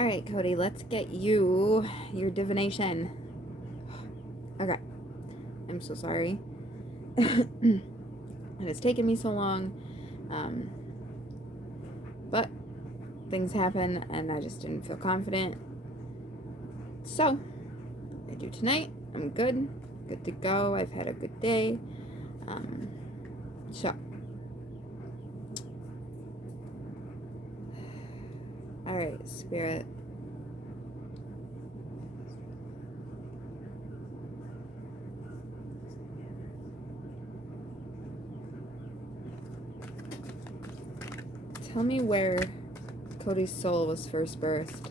Alright, Kody, let's get you your divination. Okay. I'm so sorry. It has taken me so long. But things happen and I just didn't feel confident. So, I do tonight. I'm good. Good to go. I've had a good day. So. Alright, Spirit. Tell me where Kody's soul was first birthed.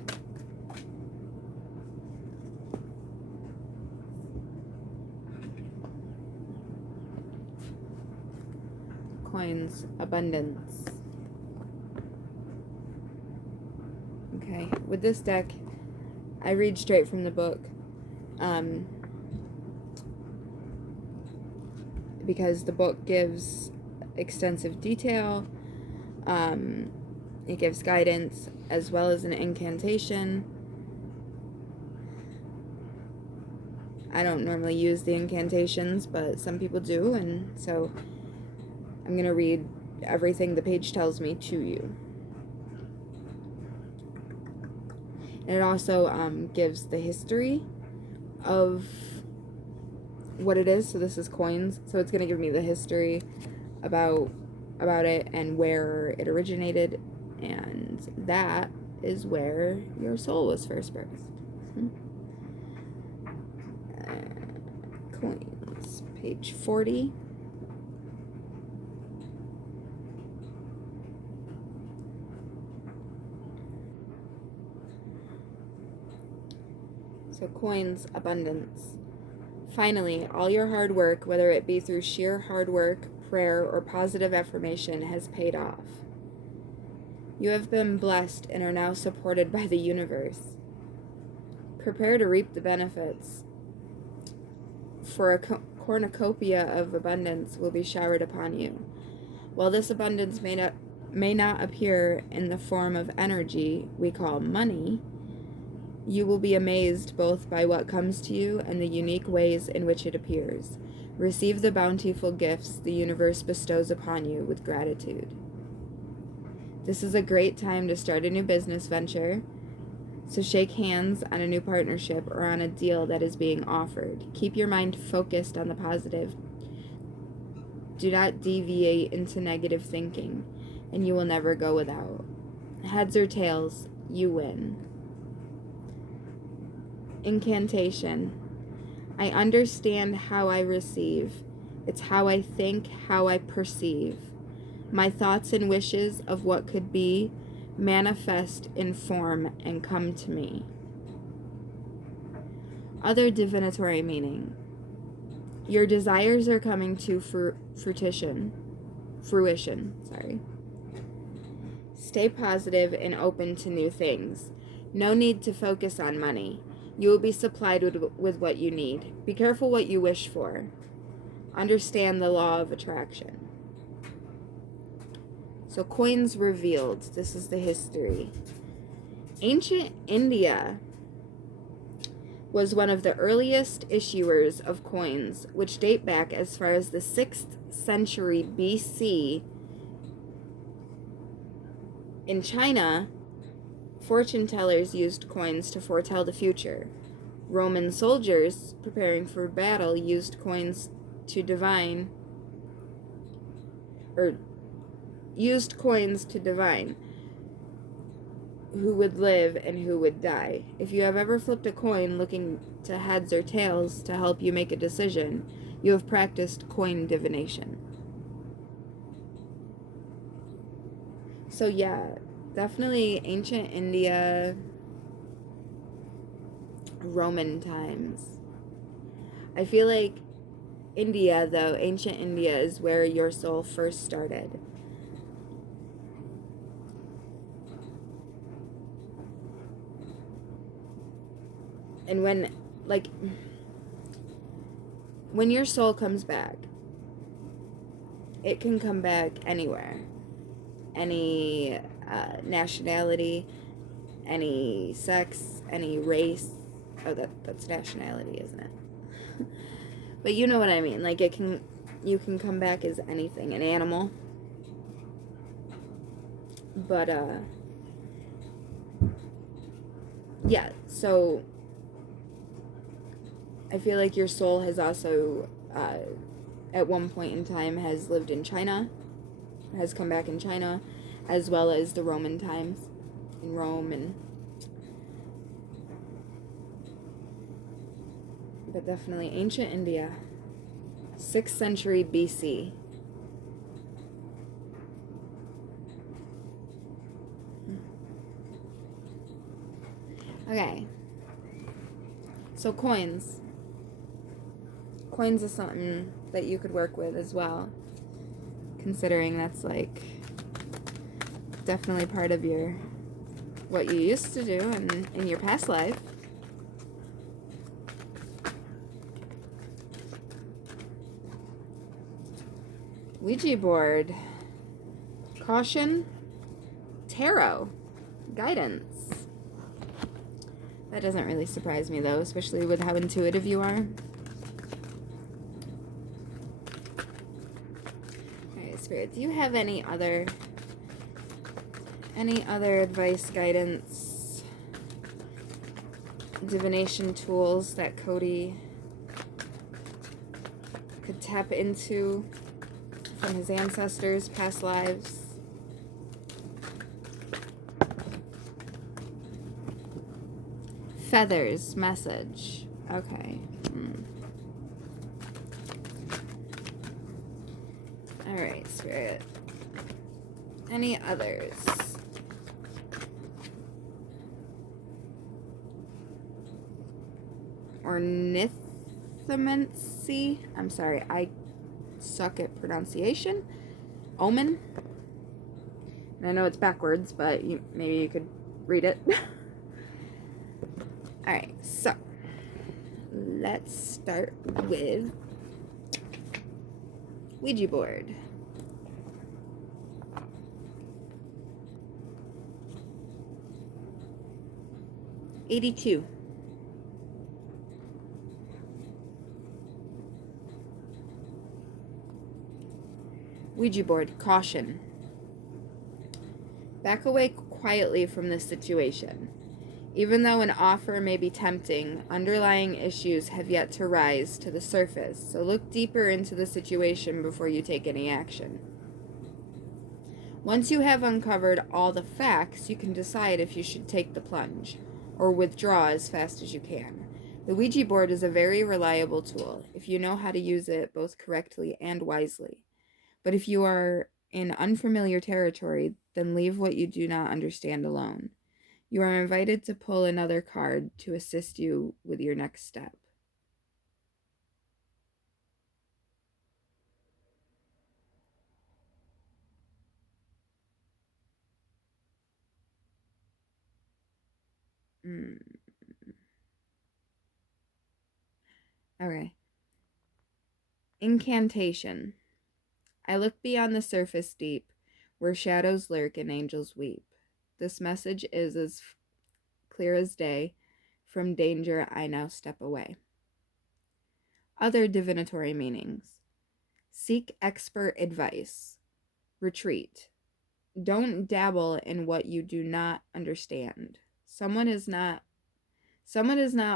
Coins, abundance. Okay, with this deck, I read straight from the book. Because the book gives extensive detail. It gives guidance as well as an incantation. I don't normally use the incantations, but some people do, and so I'm going to read everything the page tells me to you. And it also gives the history of what it is. So this is coins, so it's going to give me the history about it and where it originated, and that is where your soul was first birthed. Coins, page 40. So coins, abundance. Finally, all your hard work, whether it be through sheer hard work, prayer, or positive affirmation, has paid off. You have been blessed and are now supported by the universe. Prepare to reap the benefits, for a cornucopia of abundance will be showered upon you. While this abundance may not appear in the form of energy we call money, you will be amazed both by what comes to you and the unique ways in which it appears. Receive the bountiful gifts the universe bestows upon you with gratitude. This is a great time to start a new business venture, so shake hands on a new partnership or on a deal that is being offered. Keep your mind focused on the positive. Do not deviate into negative thinking, and you will never go without. Heads or tails, you win. Incantation. I understand how I receive. It's how I think, how I perceive. My thoughts and wishes of what could be manifest in form and come to me. Other divinatory meaning. Your desires are coming to fruition. Stay positive and open to new things. No need to focus on money. You will be supplied with what you need. Be careful what you wish for. Understand the law of attraction. So coins revealed. This is the history. Ancient India was one of the earliest issuers of coins, which date back as far as the 6th century BC. In China, fortune tellers used coins to foretell the future. Roman soldiers preparing for battle used coins to divine who would live and who would die. If you have ever flipped a coin looking to heads or tails to help you make a decision, you have practiced coin divination. So yeah, definitely ancient India, Roman times. I feel like India, though, ancient India is where your soul first started. And when your soul comes back, it can come back anywhere, any nationality, any sex, any race. Oh, that's nationality, isn't it? But you know what I mean. Like, you can come back as anything, an animal. But, yeah, so I feel like your soul has also, at one point in time, has lived in China, has come back in China, as well as the Roman times, in Rome, but definitely ancient India, 6th century BC. Okay, so coins. Coins is something that you could work with as well, considering that's like definitely part of your what you used to do in your past life. Ouija board, caution, tarot, guidance. That doesn't really surprise me though, especially with how intuitive you are. Alright, Spirit, do you have any other advice, guidance, divination tools that Kody could tap into from his ancestors, past lives? Feathers, message. Okay. Alright, Spirit. Any others? Ornithomancy. I'm sorry, I suck at pronunciation. Omen. And I know it's backwards, but maybe you could read it. Alright, so let's start with Ouija board. $82. Ouija board, caution. Back away quietly from this situation. Even though an offer may be tempting, underlying issues have yet to rise to the surface, so look deeper into the situation before you take any action. Once you have uncovered all the facts, you can decide if you should take the plunge, or withdraw as fast as you can. The Ouija board is a very reliable tool, if you know how to use it both correctly and wisely. But if you are in unfamiliar territory, then leave what you do not understand alone. You are invited to pull another card to assist you with your next step. Okay. Incantation. I look beyond the surface deep, where shadows lurk and angels weep. This message is as clear as day. From danger I now step away. Other divinatory meanings. Seek expert advice. Retreat. Don't dabble in what you do not understand. Someone is not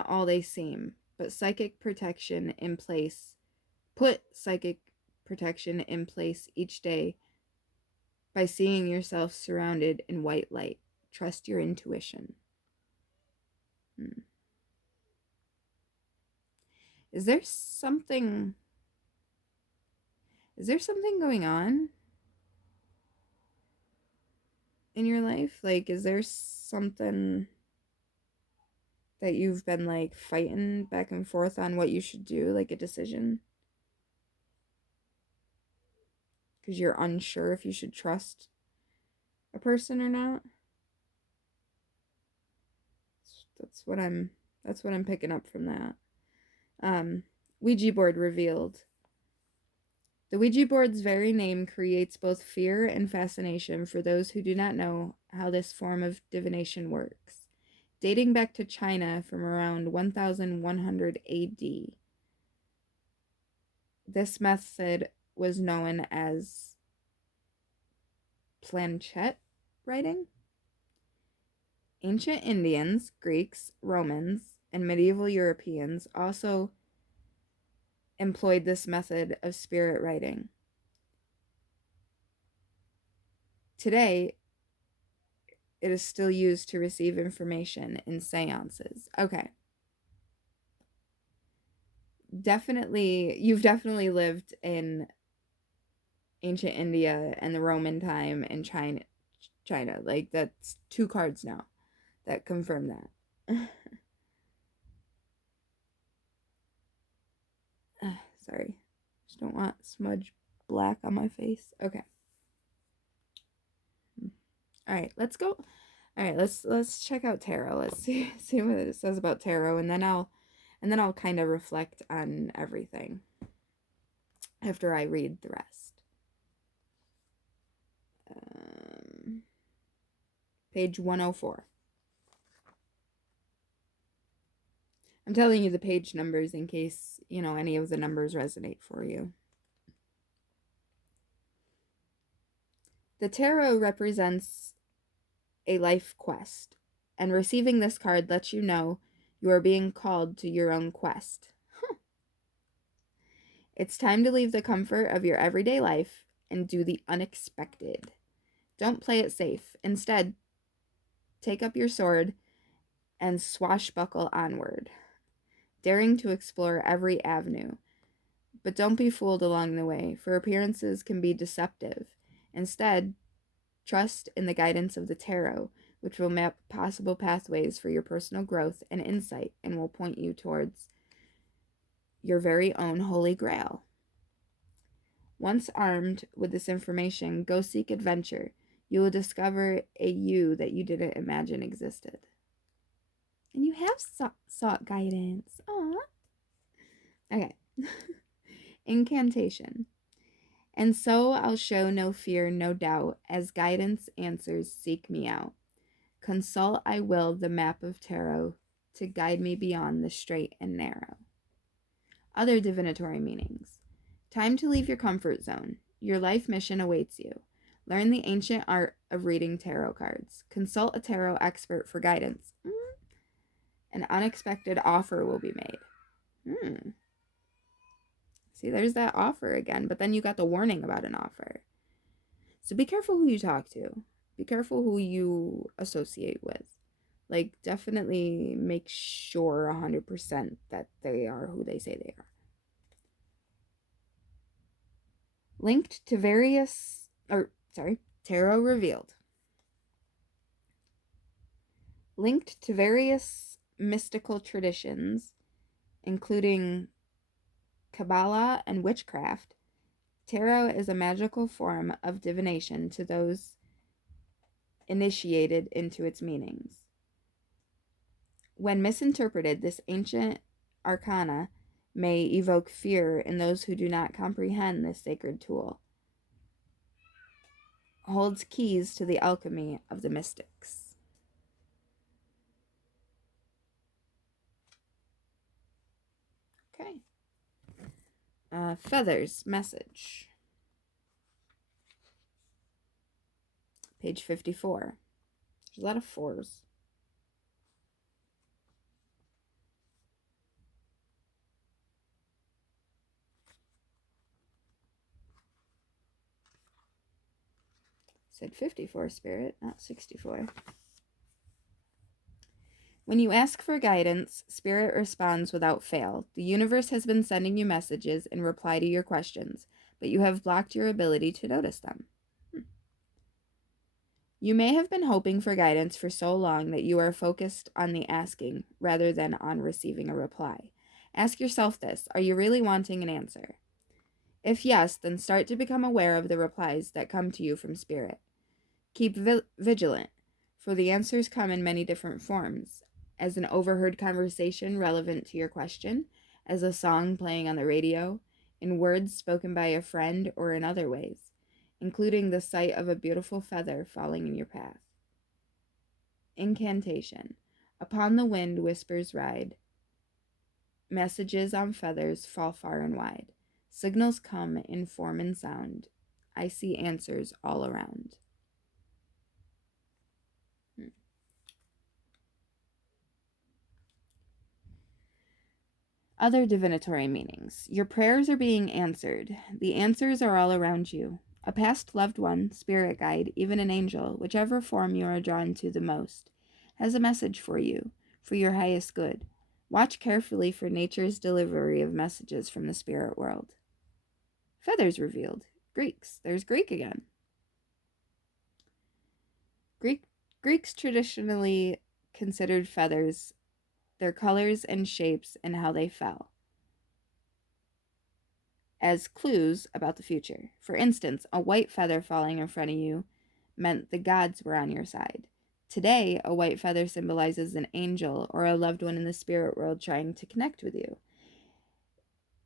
all they seem, but psychic protection in place. Put psychic protection in place each day by seeing yourself surrounded in white light. Trust your intuition. Is there something going on in your life? Like, is there something that you've been like fighting back and forth on what you should do, like a decision? Because you're unsure if you should trust a person or not? That's what I'm picking up from that. Ouija board revealed. The Ouija board's very name creates both fear and fascination for those who do not know how this form of divination works. dating back to China from around 1100 AD. This method was known as planchette writing. Ancient Indians, Greeks, Romans, and medieval Europeans also employed this method of spirit writing. Today, it is still used to receive information in seances. Okay. You've definitely lived in ancient India and the Roman time and China. Like, that's 2 cards now that confirm that. Sorry. Just don't want smudge black on my face. Okay. All right, let's go. All right, let's check out tarot. Let's see what it says about tarot, and then I'll kind of reflect on everything after I read the rest. Page 104. I'm telling you the page numbers in case, any of the numbers resonate for you. The tarot represents a life quest, and receiving this card lets you know you are being called to your own quest. It's time to leave the comfort of your everyday life and do the unexpected. Don't play it safe. Instead, take up your sword and swashbuckle onward, daring to explore every avenue. But don't be fooled along the way, for appearances can be deceptive. Instead, trust in the guidance of the tarot, which will map possible pathways for your personal growth and insight and will point you towards your very own holy grail. Once armed with this information, go seek adventure. You will discover a you that you didn't imagine existed. And you have sought guidance. Aww. Okay. Incantation. And so I'll show no fear, no doubt, as guidance answers seek me out. Consult I will the map of tarot to guide me beyond the straight and narrow. Other divinatory meanings. Time to leave your comfort zone. Your life mission awaits you. Learn the ancient art of reading tarot cards. Consult a tarot expert for guidance. An unexpected offer will be made. See, there's that offer again, but then you got the warning about an offer. So be careful who you talk to. Be careful who you associate with. Like, definitely make sure 100% that they are who they say they are. Tarot revealed. Linked to various mystical traditions, including Kabbalah and witchcraft, tarot is a magical form of divination to those initiated into its meanings. When misinterpreted, this ancient arcana may evoke fear in those who do not comprehend this sacred tool. Holds keys to the alchemy of the mystics. Okay. Feathers message. Page 54. There's a lot of 4s. Said 54, Spirit, not 64. When you ask for guidance, Spirit responds without fail. The universe has been sending you messages in reply to your questions, but you have blocked your ability to notice them. You may have been hoping for guidance for so long that you are focused on the asking rather than on receiving a reply. Ask yourself this: are you really wanting an answer? If yes, then start to become aware of the replies that come to you from Spirit. Keep vigilant, for the answers come in many different forms: as an overheard conversation relevant to your question, as a song playing on the radio, in words spoken by a friend, or in other ways, including the sight of a beautiful feather falling in your path. Incantation. Upon the wind whispers ride. Messages on feathers fall far and wide. Signals come in form and sound. I see answers all around. Other divinatory meanings. Your prayers are being answered. The answers are all around you. A past loved one, spirit guide, even an angel, whichever form you are drawn to the most, has a message for you, for your highest good. Watch carefully for nature's delivery of messages from the spirit world. Feathers revealed. Greeks. There's Greek again. Greeks traditionally considered feathers, their colors and shapes, and how they fell, as clues about the future. For instance, a white feather falling in front of you meant the gods were on your side. Today, a white feather symbolizes an angel or a loved one in the spirit world trying to connect with you.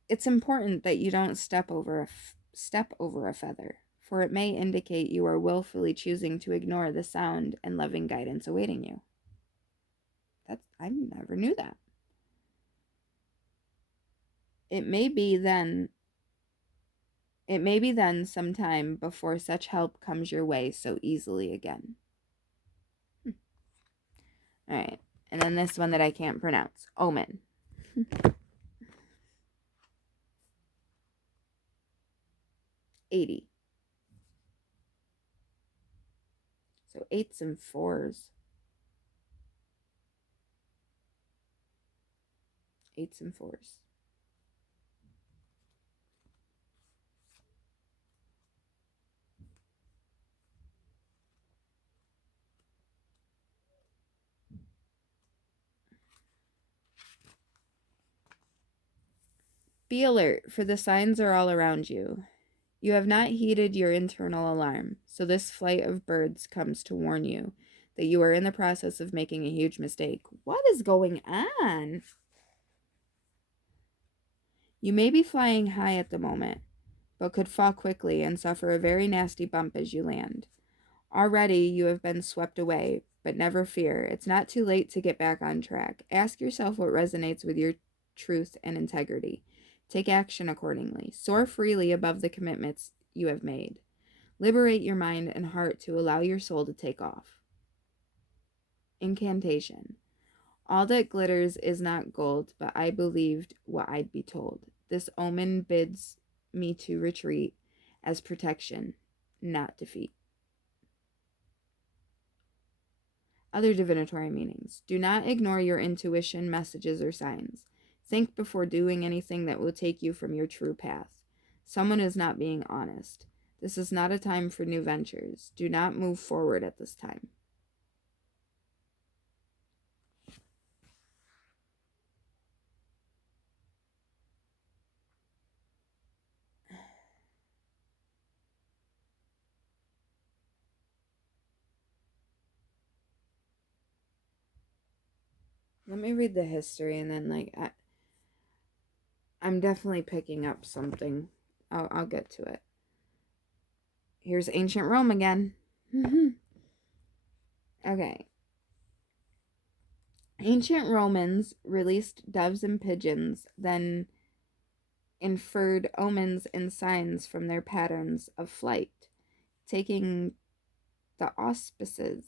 It's important that you don't step over a feather, for it may indicate you are willfully choosing to ignore the sound and loving guidance awaiting you. I never knew that. It may be then sometime before such help comes your way so easily again. All right. And then this one that I can't pronounce. Omen. 80. So 8s and 4s. 8s and 4s. Be alert, for the signs are all around you. You have not heeded your internal alarm, so this flight of birds comes to warn you that you are in the process of making a huge mistake. What is going on? You may be flying high at the moment, but could fall quickly and suffer a very nasty bump as you land. Already you have been swept away, but never fear. It's not too late to get back on track. Ask yourself what resonates with your truth and integrity. Take action accordingly. Soar freely above the commitments you have made. Liberate your mind and heart to allow your soul to take off. Incantation. All that glitters is not gold, but I believed what I'd be told. This omen bids me to retreat as protection, not defeat. Other divinatory meanings. Do not ignore your intuition, messages, or signs. Think before doing anything that will take you from your true path. Someone is not being honest. This is not a time for new ventures. Do not move forward at this time. Let me read the history and then I'm definitely picking up something. I'll get to it. Here's ancient Rome again. Okay. Ancient Romans released doves and pigeons, then inferred omens and signs from their patterns of flight, taking the auspices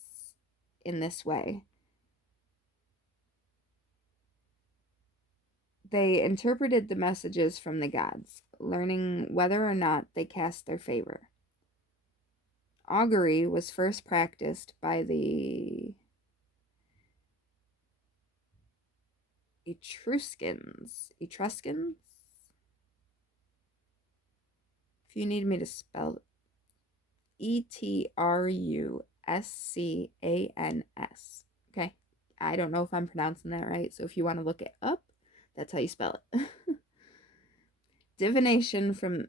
in this way. They interpreted the messages from the gods, learning whether or not they cast their favor. Augury was first practiced by the Etruscans. Etruscans? If you need me to spell Etruscans. Okay? I don't know if I'm pronouncing that right, so if you want to look it up, that's how you spell it. Divination from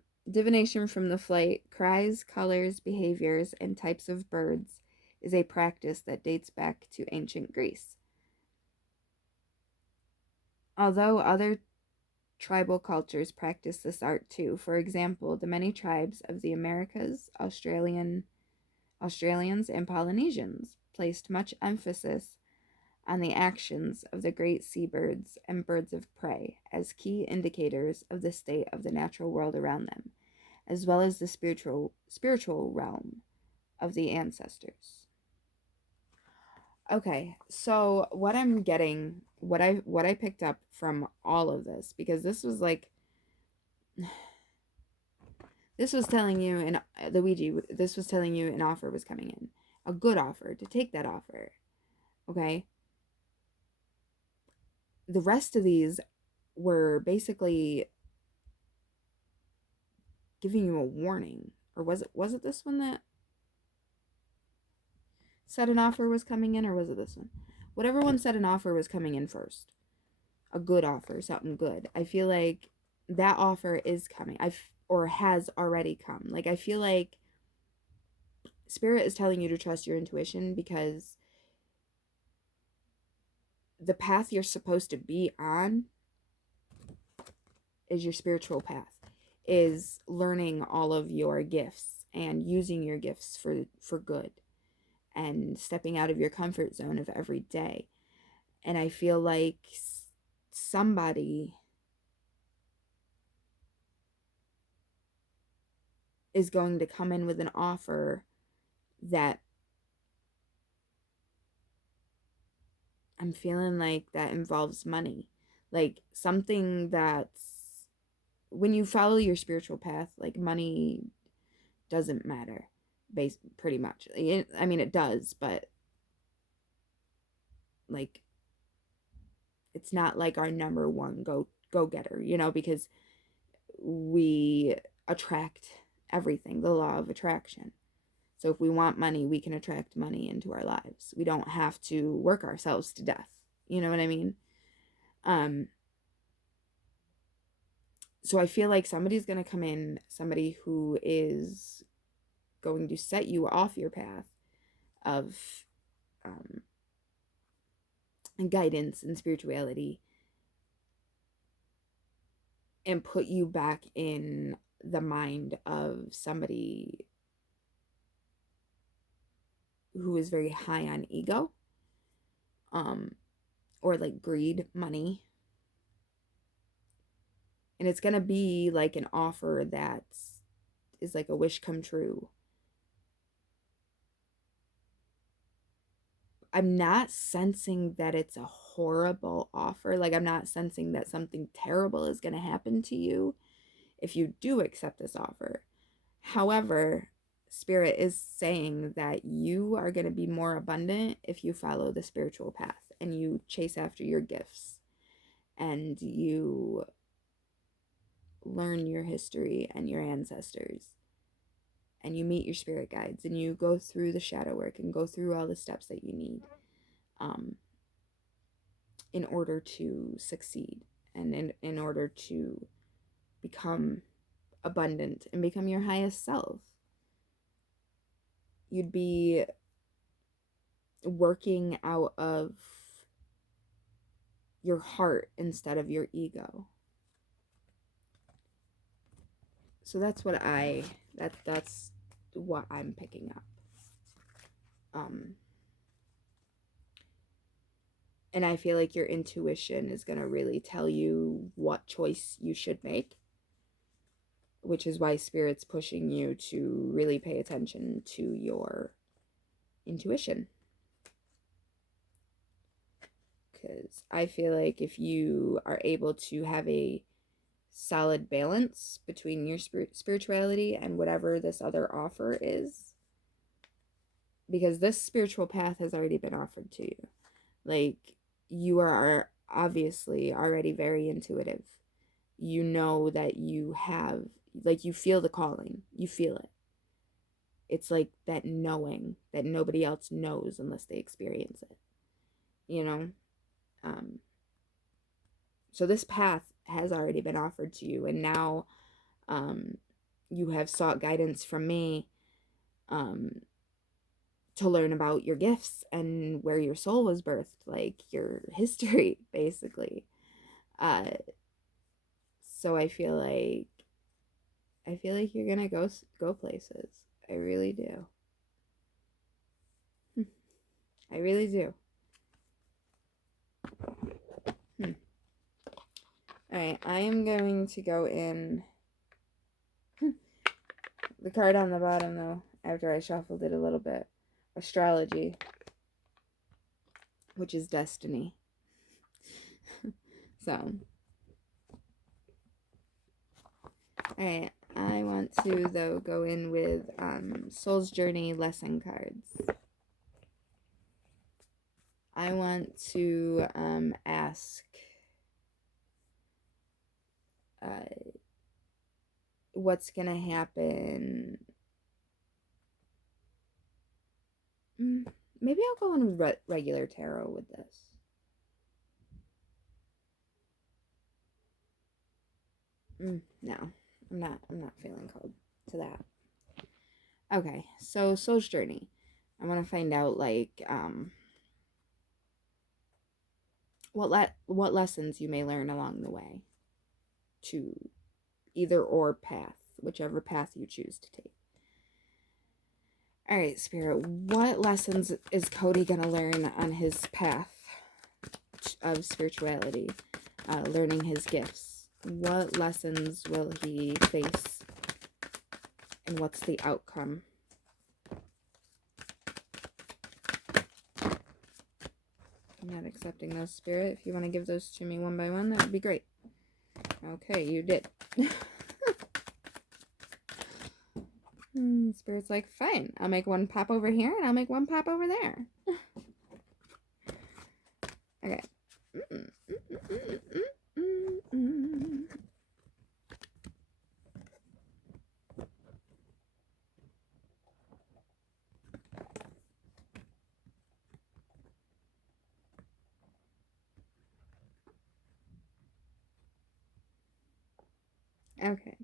the flight, cries, colors, behaviors, and types of birds is a practice that dates back to ancient Greece. Although other tribal cultures practice this art too. For example, the many tribes of the Americas, Australians, and Polynesians placed much emphasis on the actions of the great seabirds and birds of prey as key indicators of the state of the natural world around them, as well as the spiritual realm of the ancestors. Okay, so what I'm getting, what I picked up from all of this, because this was like, this was telling you, and the Ouija, this was telling you an offer was coming in, a good offer, to take that offer. Okay, the rest of these were basically giving you a warning. Or was it this one that said an offer was coming in, or was it this one? Whatever one said an offer was coming in first. A good offer, something good. I feel like that offer is coming. Or has already come. Like, I feel like Spirit is telling you to trust your intuition, because the path you're supposed to be on is your spiritual path, is learning all of your gifts and using your gifts for good, and stepping out of your comfort zone of every day. And I feel like somebody is going to come in with an offer that I'm feeling like that involves money. Like something that's, when you follow your spiritual path, like money doesn't matter, pretty much. I mean, it does, but like it's not like our number one go getter, because we attract everything, the law of attraction. So if we want money, we can attract money into our lives. We don't have to work ourselves to death. You know what I mean? Um, so I feel like somebody's going to come in, somebody who is going to set you off your path of um, guidance and spirituality, and put you back in the mind of somebody who is very high on ego, um, or like greed, money. And it's going to be like an offer that is like a wish come true. I'm not sensing that it's a horrible offer. Like, I'm not sensing that something terrible is going to happen to you if you do accept this offer. However, Spirit is saying that you are going to be more abundant if you follow the spiritual path and you chase after your gifts and you learn your history and your ancestors, and you meet your spirit guides, and you go through the shadow work and go through all the steps that you need um, in order to succeed, and in order to become abundant and become your highest self. You'd be working out of your heart instead of your ego. So that's what that's what I'm picking up. And I feel like your intuition is going to really tell you what choice you should make, which is why Spirit's pushing you to really pay attention to your intuition. Because I feel like if you are able to have a solid balance between your spirituality and whatever this other offer is, because this spiritual path has already been offered to you. Like, you are obviously already very intuitive. You know that you have, like, you feel the calling. You feel it. It's like that knowing that nobody else knows unless they experience it. You know? So this path has already been offered to you, and now you have sought guidance from me to learn about your gifts and where your soul was birthed, like your history, basically. So I feel like you're gonna go places. I really do. I really do. Alright, I am going to go in the card on the bottom, though, after I shuffled it a little bit. Astrology, which is destiny. So, alright, I want to, though, go in with Soul's Journey lesson cards. I want to ask what's going to happen. Maybe I'll go in with regular tarot with this. No, I'm not feeling called to that. Okay, so Soul's Journey. I want to find out like what lessons you may learn along the way to either or path, whichever path you choose to take. All right, Spirit, what lessons is Kody gonna learn on his path of spirituality, learning his gifts? What lessons will he face, and what's the outcome? I'm not accepting those, Spirit. If you want to give those to me one by one, that would be great. Okay, you did. Spirit's like, fine. I'll make one pop over here, and I'll make one pop over there. Okay. Okay.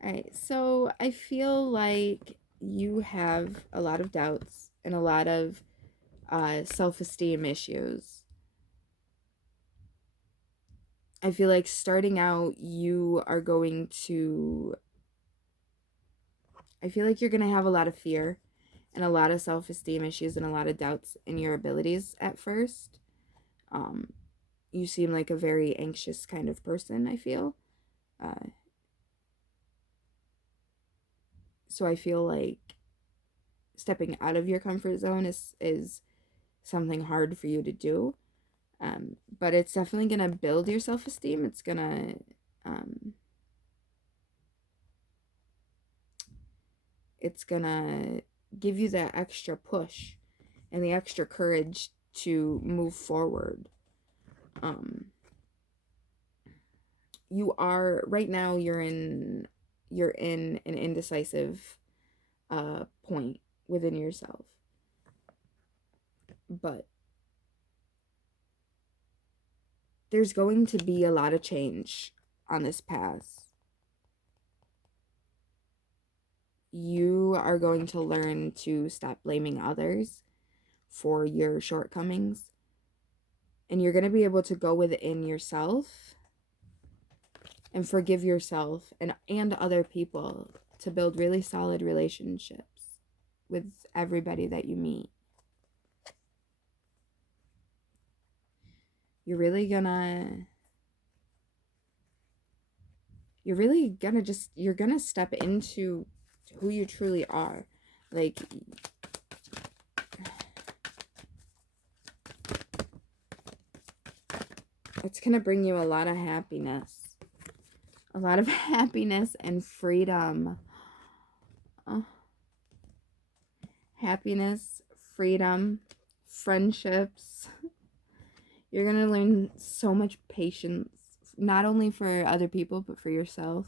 Alright, so I feel like you have a lot of doubts and a lot of self-esteem issues. I feel like starting out, I feel like you're going to have a lot of fear and a lot of self-esteem issues and a lot of doubts in your abilities at first. You seem like a very anxious kind of person, I feel. So I feel like stepping out of your comfort zone is something hard for you to do. But it's definitely going to build your self-esteem. It's going to give you that extra push and the extra courage to move forward. You are right now, you're in an indecisive point within yourself, but there's going to be a lot of change on this path. You are going to learn to stop blaming others for your shortcomings, and you're going to be able to go within yourself and forgive yourself and other people to build really solid relationships with everybody that you meet. You're gonna step into who you truly are. Like, it's gonna bring you a lot of happiness. A lot of happiness and freedom. Happiness, freedom, friendships. You're going to learn so much patience, not only for other people, but for yourself.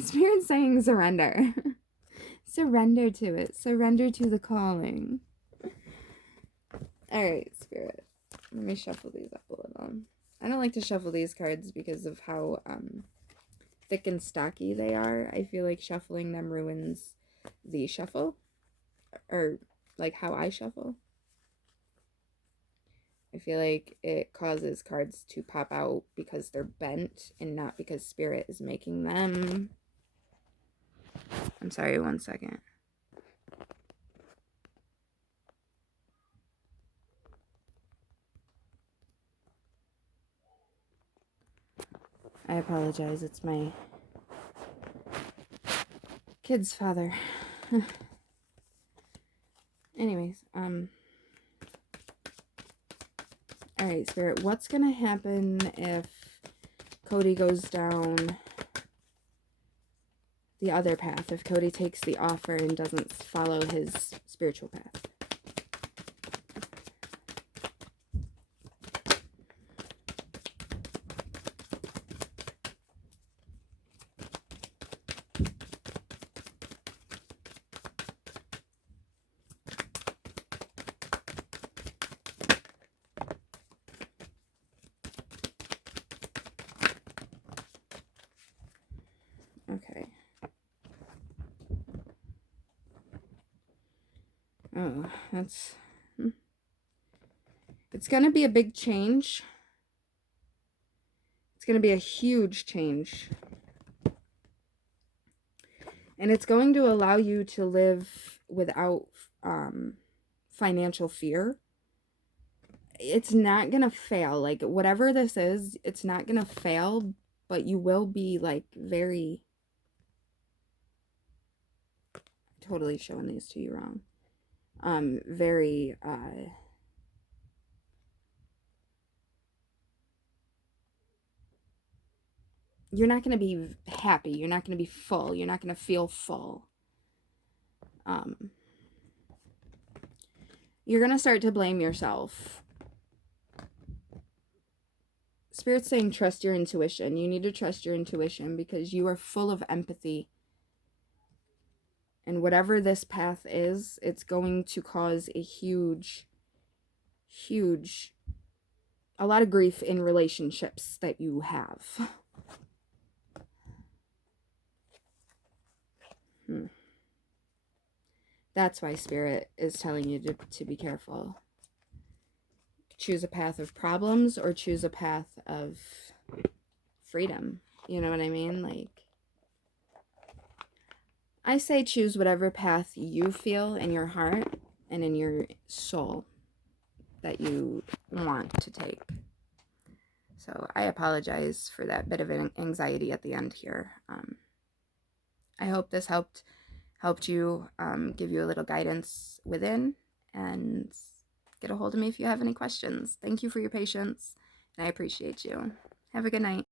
Spirit's saying surrender. Surrender to it. Surrender to the calling. Alright, Spirit. Let me shuffle these up a little. I don't like to shuffle these cards because of how thick and stocky they are. I feel like shuffling them ruins the shuffle, or like how I shuffle. I feel like it causes cards to pop out because they're bent and not because Spirit is making them. I'm sorry, one second. I apologize. It's my kid's father. Anyways, alright, Spirit, what's gonna happen if Kody goes down the other path, if Kody takes the offer and doesn't follow his spiritual path? Okay. Oh, that's... It's going to be a big change. It's going to be a huge change. And it's going to allow you to live without financial fear. It's not going to fail. Like, whatever this is, it's not going to fail, but you will be, like, very... Totally showing these to you wrong. Very, you're not going to be happy. You're not going to be full. You're not going to feel full. You're going to start to blame yourself. Spirit's saying trust your intuition. You need to trust your intuition because you are full of empathy. And whatever this path is, it's going to cause a huge, a lot of grief in relationships that you have. That's why Spirit is telling you to be careful. Choose a path of problems or choose a path of freedom. You know what I mean? Like, I say choose whatever path you feel in your heart and in your soul that you want to take. So I apologize for that bit of anxiety at the end here. I hope this helped you, give you a little guidance within, and get a hold of me if you have any questions. Thank you for your patience, and I appreciate you. Have a good night.